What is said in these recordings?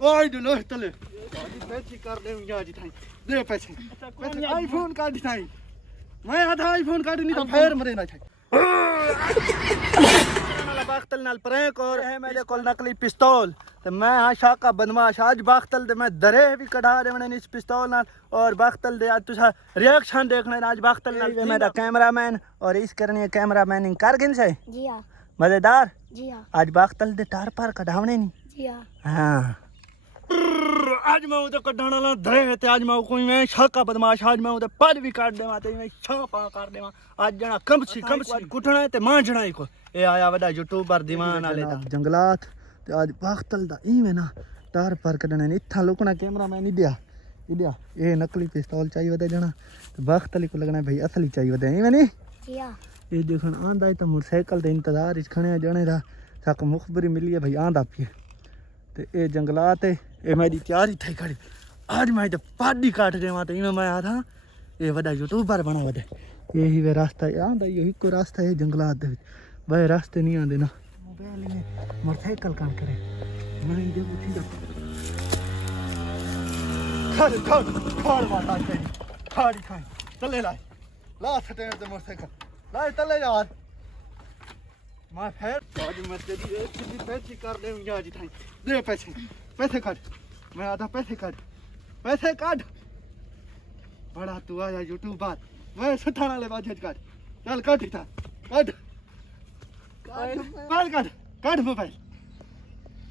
ओए लो तले पैसे कर दे जी थाई दे पैसे पैसे आईफोन काट थाई मैं आधा आईफोन काट नहीं तो फिर मरे ना थाई बाख्तल नाल प्रैंक और है मेरे कोल नकली पिस्तौल तो मैं हाँ शाका बदमाश आज बाख्तल दे मैं दरे भी कढ़ा दे मैंने इस पिस्तौल नाल और बाख्तल दे आज तुझा रिएक्शन देखना आज बाख्तल नाल मेरा कैमरामैन और इस करनी कैमरामैनिंग कर गिन से जी हां मजेदार जी हां आज बाख्तल दे टार पार कढ़ावने नहीं जी हां हाँ आज मैं उधर कढ़ाना ला धरे थे आज मैं कोई मैं शाका बदमाश आज मैं उधर पर भी काट देवा ते मैं छापा काट देवा आज जना कमसी कुटना है ते मांझना ही को ए आया वडा यूट्यूबर दीवान वाले दा जंगलात ते आज बाख्तल दा ई में ना टार पार कढ़ने ने इथा लुकना कैमरामैन इडिया इडिया ए नकली पिस्तौल चाहिए वदे जना ते बाख्तल को लगना भाई असली चाहिए वदे ई में नहीं जी हां ये देखन आंदा है तो मोटरसाइकिल दे इंतजार इस खणे जने दा तक मुखबरी मिली है भाई आंदा पे ते ए जंगलात है ए मेरी तैयारी थई खड़ी आज मैं तो पाडी काट देवा ते इमे मैं आधा ए वडा यूट्यूबर बना वदे यही वे रास्ता आंदा यही को रास्ता है जंगलात दे भाई रास्ते नहीं आंदे ना मोबाइल में मोटरसाइकिल काम करे मैं दे उठी जा खाड़ माता के खाड़ी खाई चले ला सटे दे मोटरसाइकिल ला चले यार मैं फिर आज मैं तेरी एक सीधी पैसे कर दूंगा जी थाई दे पैसे काट मैं आधा पैसे काट बड़ा तू आया यूट्यूबर मैं सुठाना ले बात काट चल काट था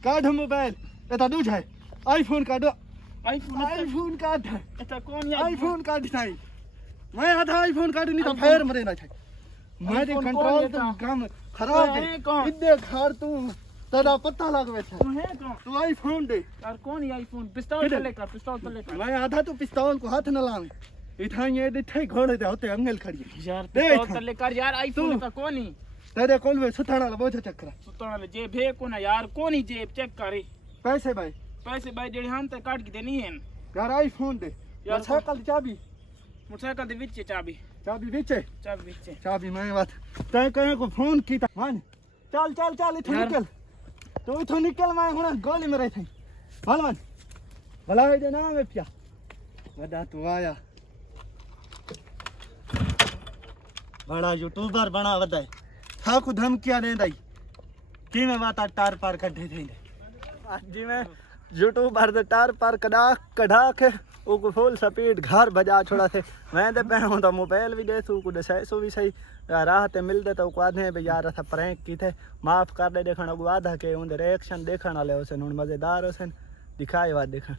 काट मोबाइल एता दूज है आईफोन काटो आईफोन काट एता कौन आईफोन काट थाई मैं आधा आईफोन काट नहीं तो फिर मरे ना थाई मेरे कंट्रोल तो काम खराब है इधर घर तू तेरा पता लग बैठा तू है कौन तू आईफोन दे यार कौन है आईफोन पिस्तौल लेकर मैं आधा तो पिस्तौल को हाथ न लावे इथा ये दिथे घोड़े दे होते अंगल खड़ी यार पिस्तौल लेकर यार आईफोन का कौन है तेरे कोल वे सुथाना बोझ चक्कर सुथाना ले जेब है कोना यार कौन ही जेब चेक करे पैसे भाई जेड़े हां ते काट के देनी है यार आईफोन दे यार साइकिल मोटरसाइकिल दे विच चाबी मैं बात तय कहे को फोन की मान चल इथों निकल मैं हुन गोली में रही थी मान भला है नाम है पिया वडा तू आया बड़ा यूट्यूबर बना वदा था को धमकियां दे दई की मैं बात टार पार कढे थे आज जी मैं यूट्यूबर दे टार पार कढ़ा के को फुल स्पीड घर बजा छोड़ा थे मैं तो पैरों तो मोबाइल भी दे तू को सो भी सही राह ते मिल दे तो आधे भी यार असा प्रैंक की थे माफ कर दे देखण आधा के उन रिएक्शन देखण वाले हुसन मजेदार हुसन दिखाए बात देखण